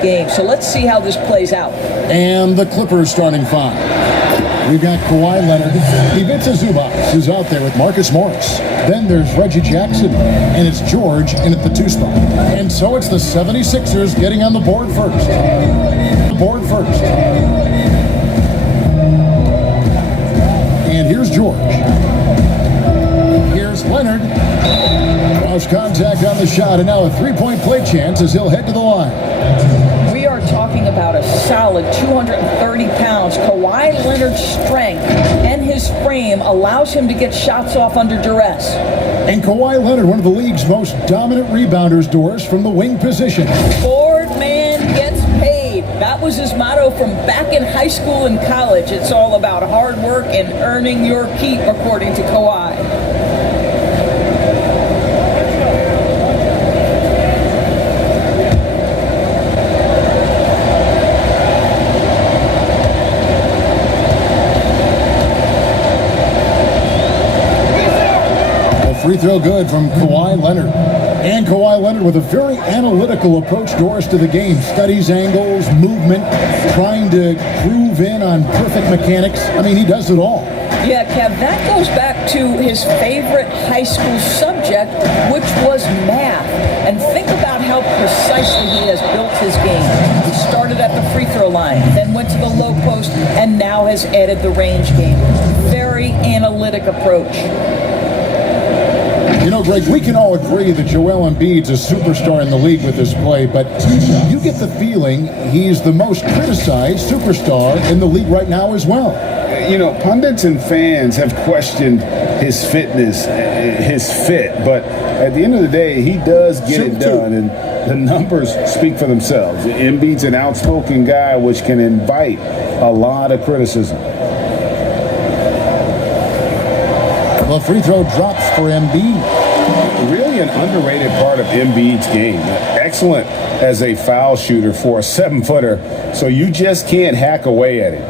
game. So let's see how this plays out. And the Clippers starting five. We've got Kawhi Leonard. Ivica Zubac, who's out there with Marcus Morris. Then there's Reggie Jackson, and it's George in at the 2 spot. And so it's the 76ers getting on the board first. And here's George. Here's Leonard. Cross contact on the shot, and now a three-point play chance as he'll head to the line. We are talking about a solid 230 pounds. Kawhi Leonard's strength and his frame allows him to get shots off under duress. And Kawhi Leonard, one of the league's most dominant rebounders, Doris, from the wing position. Board man gets paid. That was his motto from back in high school and college. It's all about hard work and earning your keep, according to Kawhi. Free throw good from Kawhi Leonard. And Kawhi Leonard with a very analytical approach, Doris, to the game. Studies angles, movement, trying to groove in on perfect mechanics. I mean, he does it all. Yeah, Kev, that goes back to his favorite high school subject, which was math. And think about how precisely he has built his game. He started at the free throw line, then went to the low post, and now has added the range game. Very analytic approach. You know, Greg, we can all agree that Joel Embiid's a superstar in the league with his play, but you get the feeling he's the most criticized superstar in the league right now as well. You know, pundits and fans have questioned his fitness, his fit, but at the end of the day, he does get it done, and the numbers speak for themselves. Embiid's an outspoken guy, which can invite a lot of criticism. The free throw drops for Embiid. Really an underrated part of Embiid's game. Excellent as a foul shooter for a 7-footer, so you just can't hack away at it.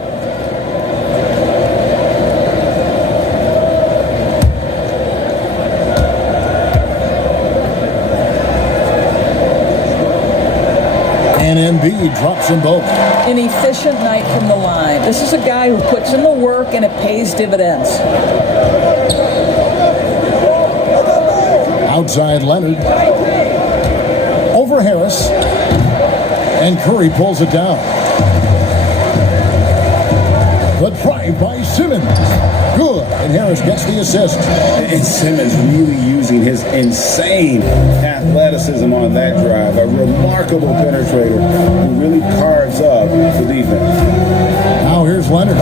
And Embiid drops them both. An efficient night from the line. This is a guy who puts in the work and it pays dividends. Outside Leonard. Over Harris. And Curry pulls it down. The drive by Simmons. Good. And Harris gets the assist. And Simmons really using his insane athleticism on that drive. A remarkable penetrator who really carves up the defense. Now here's Leonard.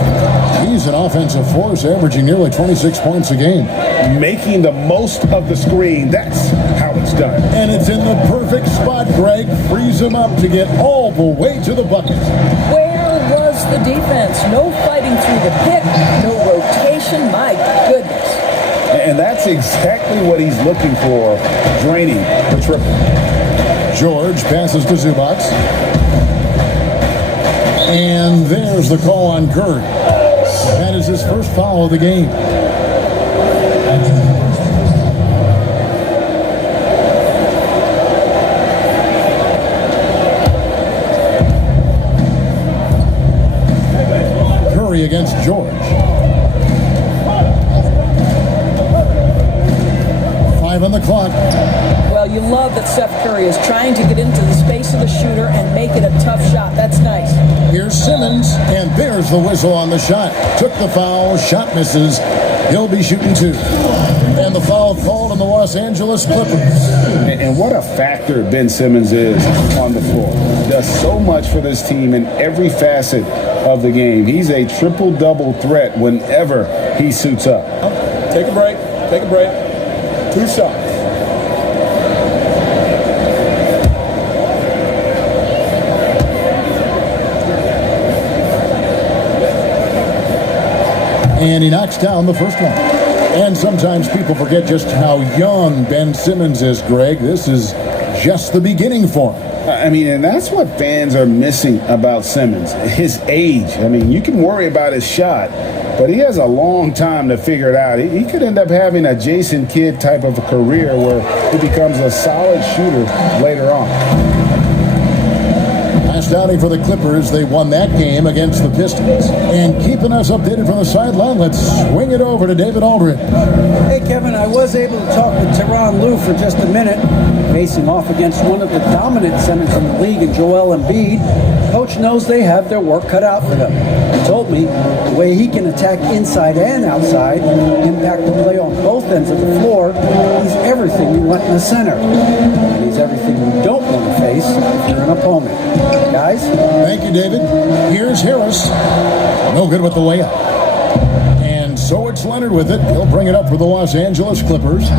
He's an offensive force, averaging nearly 26 points a game. Making the most of the screen. That's how it's done. And it's in the perfect spot, Greg. Frees him up to get all the way to the bucket. Where was the defense? No fighting through the pick, no rotation. My goodness. And that's exactly what he's looking for, draining the triple. George passes to Zubac. And there's the call on Curry. That is his first foul of the game. Curry against George. 5 on the clock. Well, you love that Steph Curry is trying to get into the space of the shooter and make it a tough shot. That's nice. Here's Simmons, and there's the whistle on the shot. Took the foul, shot misses. He'll be shooting 2. And the foul called on the Los Angeles Clippers. And what a factor Ben Simmons is on the floor. Does so much for this team in every facet of the game. He's a triple-double threat whenever he suits up. Take a break. 2 shots. And he knocks down the first one. And sometimes people forget just how young Ben Simmons is, Greg. This is just the beginning for him. I mean, and that's what fans are missing about Simmons, his age. I mean, you can worry about his shot, but he has a long time to figure it out. He could end up having a Jason Kidd type of a career where he becomes a solid shooter later on. Downing for the Clippers. They won that game against the Pistons. And keeping us updated from the sideline, let's swing it over to David Aldridge. Hey, Kevin, I was able to talk with Tyronn Lue for just a minute, facing off against one of the dominant centers in the league in Joel Embiid. Coach knows they have their work cut out for them. He told me the way he can attack inside and outside, impact the play on both ends of the floor, he's everything you want in a center. And he's everything you don't want to face if you're an opponent. Guys? Thank you, David. Here's Harris. No good with the layup. And so it's Leonard with it. He'll bring it up for the Los Angeles Clippers.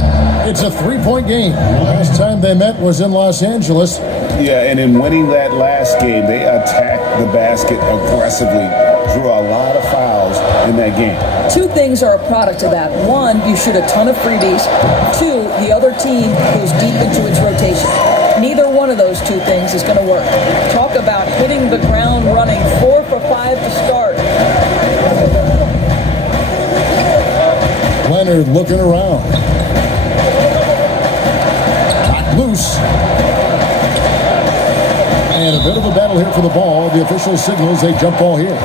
It's a three-point game. Last time they met was in Los Angeles. Yeah, and in winning that last game, they attacked the basket aggressively, drew a lot of fouls in that game. Two things are a product of that. One, you shoot a ton of freebies. Two, the other team goes deep into its rotation. Neither one of those two things is going to work. Talk about hitting the ground running. 4 for 5 to start. Leonard looking around. Knocked loose. And a bit of a battle here for the ball. The official signals a jump ball here.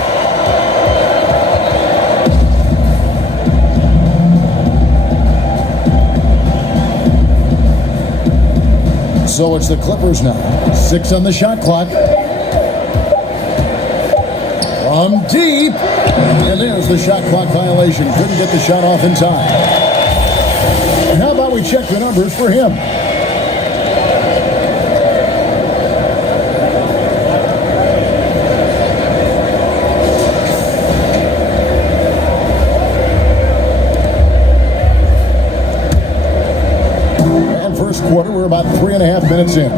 So it's the Clippers now. 6 on the shot clock. From deep. And there's the shot clock violation. Couldn't get the shot off in time. And how about we check the numbers for him? First quarter, we're about 3.5 minutes in.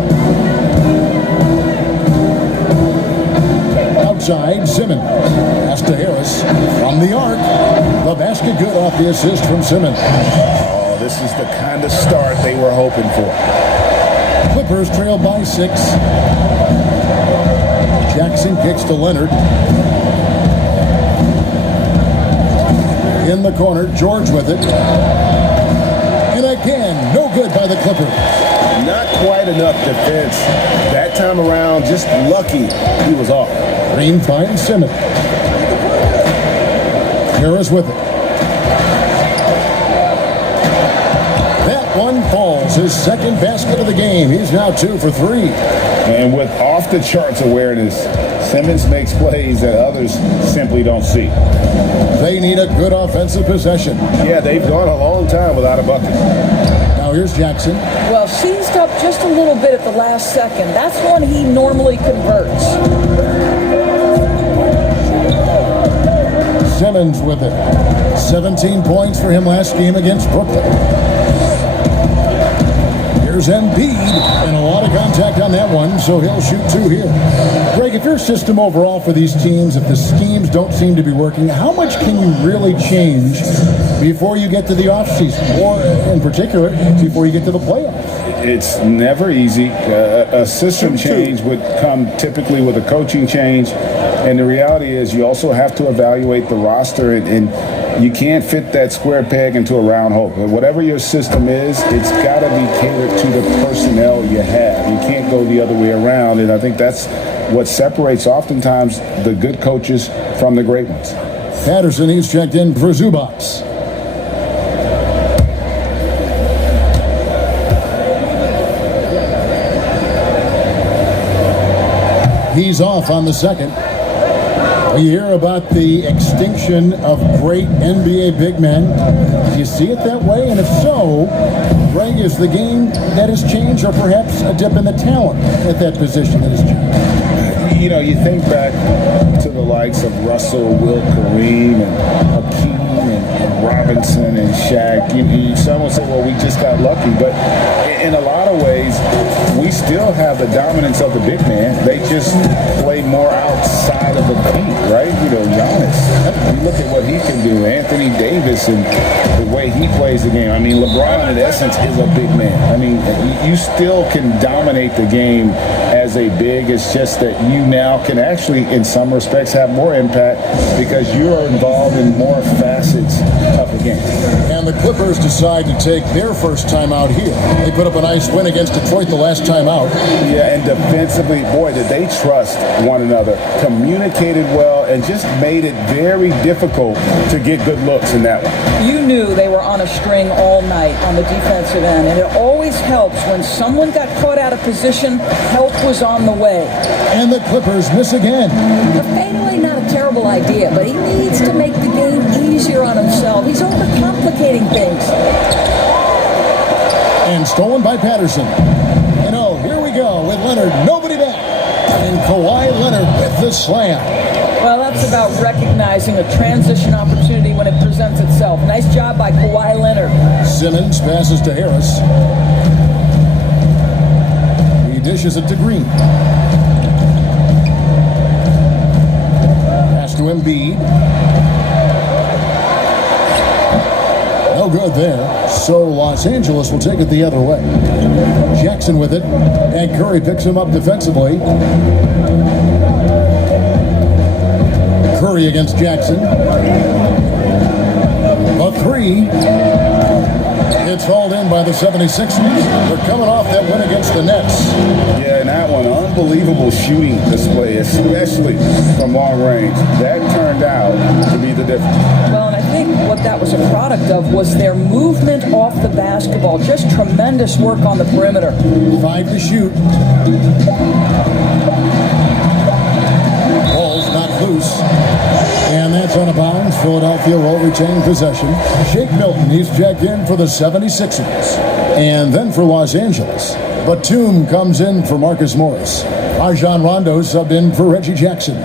Outside, Simmons. Pass to Harris. From the arc. The basket good off the assist from Simmons. Oh, this is the kind of start they were hoping for. Clippers trail by 6. Jackson kicks to Leonard. In the corner, George with it. And again, no good by the Clippers. Not quite enough defense. That time around, just lucky he was off. Green finds Simmons. Harris with it. That one falls. His second basket of the game. He's now 2 for 3. And with off-the-charts awareness, Simmons makes plays that others simply don't see. They need a good offensive possession. Yeah, they've gone a long time without a bucket. Now here's Jackson. Well, seized up just a little bit at the last second. That's when he normally converts. Simmons with it. 17 points for him last game against Brooklyn. Here's Embiid, and a lot of contact on that one, so he'll shoot 2 here. Greg, if your system overall for these teams, if the schemes don't seem to be working, how much can you really change before you get to the offseason, or in particular, before you get to the playoffs? It's never easy. A system change would come typically with a coaching change, and the reality is you also have to evaluate the roster, and you can't fit that square peg into a round hole. Whatever your system is, it's got to be catered to the personnel you have. You can't go the other way around, and I think that's what separates oftentimes the good coaches from the great ones. Patterson, he's checked in for Zubac. He's off on the second. We hear about the extinction of great NBA big men. Do you see it that way? And if so, Greg, is the game that has changed, or perhaps a dip in the talent at that position that has changed? You know, you think back to the likes of Russell, Wilt, Kareem, and Hakeem, and Robinson, and Shaq. Some will say, well, we just got lucky. But in a lot of ways, we still have the dominance of the big man. They just play more outside of the paint, right? You know, Giannis. You look at what he can do. Anthony Davis and the way he plays the game. I mean, LeBron, in essence, is a big man. I mean, you still can dominate the game as a big. It's just that you now can actually, in some respects, have more impact because you are involved in more facets of the game. And the Clippers decide to take their first time out here. They put up a nice win against Detroit the last time out. Yeah, and defensively, boy, did they trust one another, communicated well, and just made it very difficult to get good looks in that one. You knew they were on a string all night on the defensive end, and it always helps when someone got caught out of position, help was on the way. And the Clippers miss again. The fadeaway, not a terrible idea, but he needs to make the game easier on himself. He's overcomplicating things. And stolen by Patterson. And oh, here we go with Leonard. Nobody back. And Kawhi Leonard with the slam. Well, that's about recognizing a transition opportunity when it presents itself. Nice job by Kawhi Leonard. Simmons passes to Harris. He dishes it to Green. Pass to Embiid. No good there. So Los Angeles will take it the other way. Jackson with it. And Curry picks him up defensively. Curry against Jackson. A three. It's hauled in by the 76ers. They're coming off that win against the Nets. Yeah, and that one, unbelievable shooting display, especially from long range. That turned out to be the difference. Well, and I think what that was a product of was their movement off the basketball. Just tremendous work on the perimeter. 5 to shoot. Ball's not loose. And that's on a bounce. Philadelphia will retain possession. Shake Milton, he's checked in for the 76ers. And then for Los Angeles, Batum comes in for Marcus Morris. Rajon Rondo subbed in for Reggie Jackson.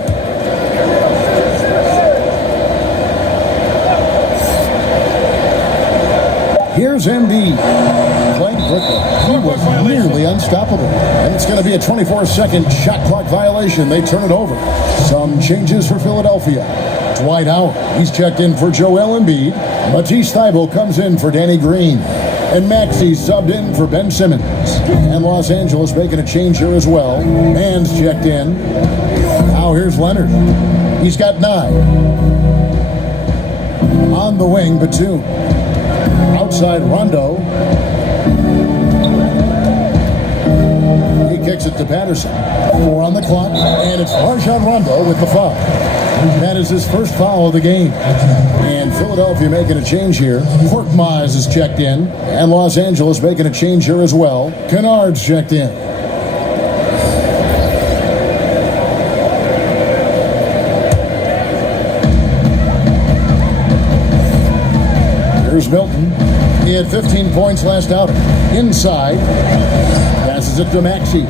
Here's Embiid. Playing quickly. He was nearly unstoppable. And it's going to be a 24-second shot clock violation. They turn it over. Some changes for Philadelphia. Dwight Howard, he's checked in for Joel Embiid. Matisse Thybulle comes in for Danny Green. And Maxey subbed in for Ben Simmons. And Los Angeles making a change here as well. Mann's checked in. Now here's Leonard. He's got 9. On the wing, Batum. Outside Rondo. He kicks it to Patterson. 4 on the clock. And it's Rajon Rondo with the foul. That is his first foul of the game. And Philadelphia making a change here. Korkmaz is checked in. And Los Angeles making a change here as well. Kennard's checked in. Here's Milton. He had 15 points last outing. Inside. Passes it to Maxey.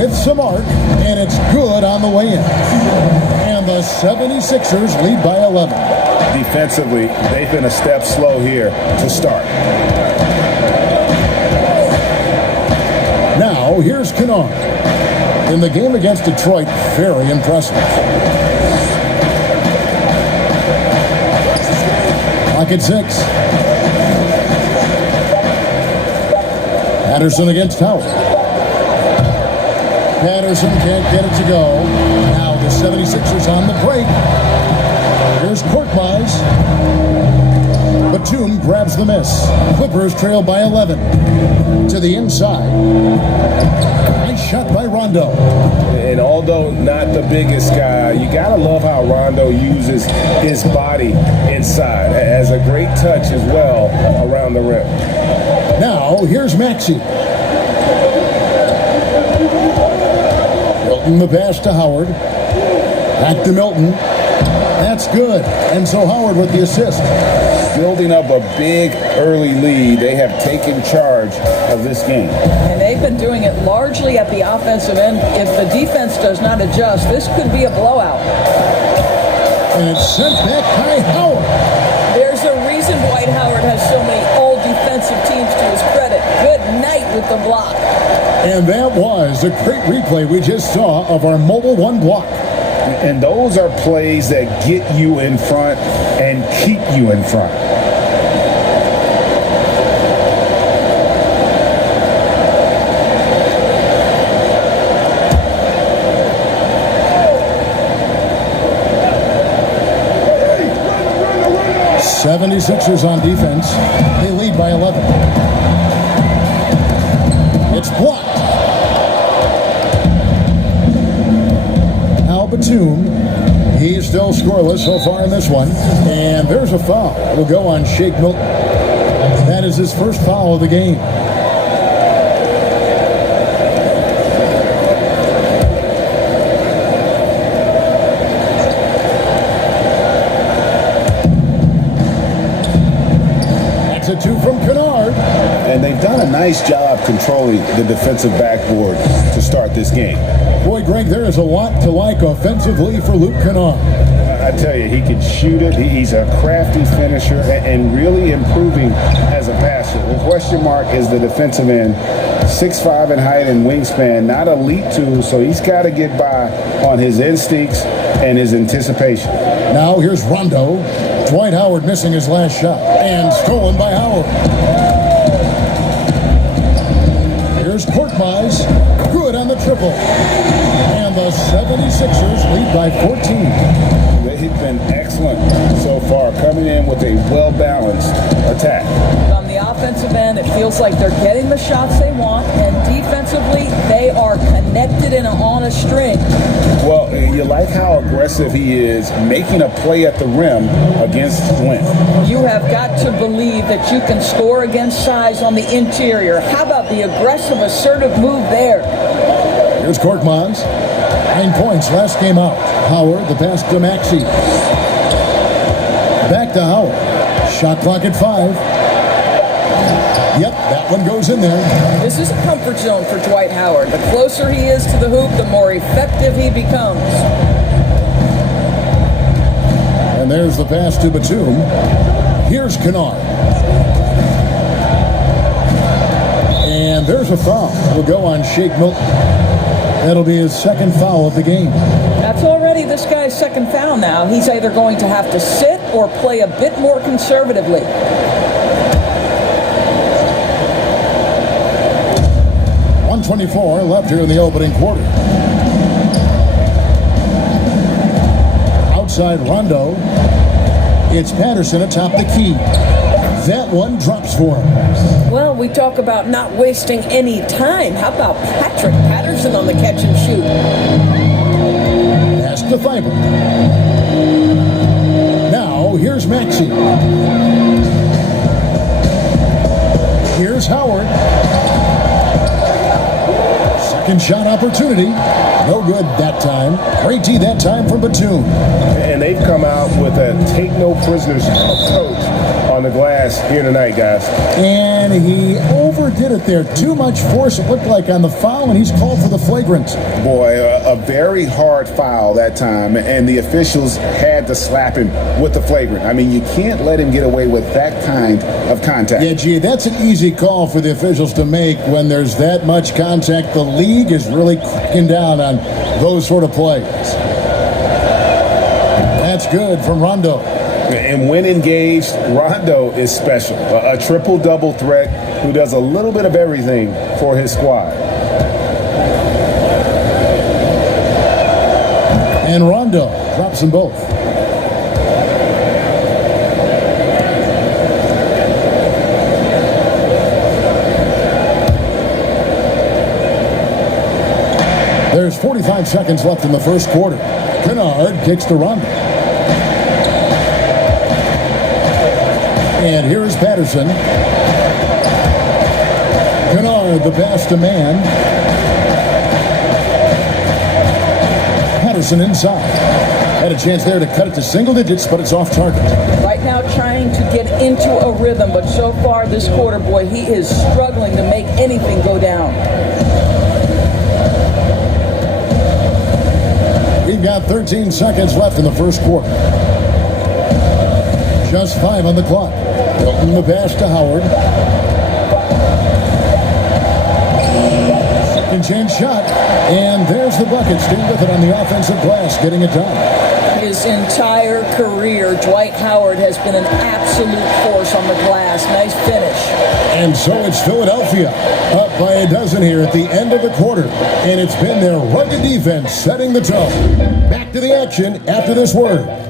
With some arc, and it's good on the way in. And the 76ers lead by 11. Defensively, they've been a step slow here to start. Now, here's Kennard. In the game against Detroit, very impressive. Clock at 6. Patterson against Howard. Patterson can't get it to go. Now the 76ers on the break. Here's Korkmaz. Batum grabs the miss. Clippers trail by 11. To the inside. Nice shot by Rondo. And although not the biggest guy, you gotta love how Rondo uses his body inside. Has a great touch as well around the rim. Now here's Maxey. Milton the pass to Howard. Back to Milton. That's good. And so Howard with the assist. Building up a big early lead, they have taken charge of this game. And they've been doing it largely at the offensive end. If the defense does not adjust, this could be a blowout. And it's sent back by Howard. There's a reason Dwight Howard has so many all-defensive teams to his credit. Good night, with the block. And that was a great replay we just saw of our Mobile One block. And those are plays that get you in front and keep you in front. '76ers on defense. They lead by 11. It's blocked. Al Batum, he's still scoreless so far in this one. And there's a foul. It'll go on Shake Milton. That is his first foul of the game. That's a two from Kennard. And they've done a nice job controlling the defensive backboard to start this game. Boy, Greg, there is a lot to like offensively for Luke Kennard. I tell you, he can shoot it. He's a crafty finisher and really improving as a passer. The question mark is the defensive end. 6'5" in height and wingspan, not elite tool, so he's got to get by on his instincts and his anticipation. Now here's Rondo. Dwight Howard missing his last shot and stolen by Howard. Here's Korkmaz. Good on the triple. And the 76ers lead by 14. They've been excellent so far, coming in with a well-balanced attack. On the offensive end, it feels like they're getting the shots they want, and defensively, they are connected and on a string. Well, you like how aggressive he is making a play at the rim against Flint. You have got to believe that you can score against size on the interior. How about the aggressive, assertive move there? Here's Korkmaz. 9 points last game out. Howard, the pass to Maxey. Back to Howard. Shot clock at 5. Yep, that one goes in there. This is a comfort zone for Dwight Howard. The closer he is to the hoop, the more effective he becomes. And there's the pass to Batum. Here's Kennard. And there's a foul. Will go on Shake Milton. That'll be his second foul of the game. That's already this guy's second foul now. He's either going to have to sit or play a bit more conservatively. .124 left here in the opening quarter. Outside Rondo. It's Patterson atop the key. That one drops for him. Well, we talk about not wasting any time. How about Patrick Patterson on the catch and shoot? Pass to Thybulle. Now, here's Maxey. Here's Howard. Second shot opportunity. No good that time. Great D that time from Batum. And they've come out with a take no prisoners approach on the glass here tonight, guys. And he overdid it there. Too much force, it looked like, on the foul, and he's called for the flagrant. Boy, a very hard foul that time, and the officials had to slap him with the flagrant. I mean, you can't let him get away with that kind of contact. Yeah, gee, that's an easy call for the officials to make when there's that much contact. The league is really cracking down on those sort of plays. That's good from Rondo. And when engaged, Rondo is special. A triple-double threat who does a little bit of everything for his squad. And Rondo drops them both. There's 45 seconds left in the first quarter. Kennard kicks to Rondo. And here's Patterson. Kennard, the pass to man. Patterson inside. Had a chance there to cut it to single digits, but it's off target. Right now trying to get into a rhythm, but so far this quarter, boy, he is struggling to make anything go down. We've got 13 seconds left in the first quarter. Just 5 on the clock. Hilton the pass to Howard. chance shot, and there's the bucket. Stay with it on the offensive glass, getting it done. His entire career, Dwight Howard has been an absolute force on the glass. Nice finish. And so it's Philadelphia, up by a dozen here at the end of the quarter. And it's been their rugged defense setting the tone. Back to the action after this word.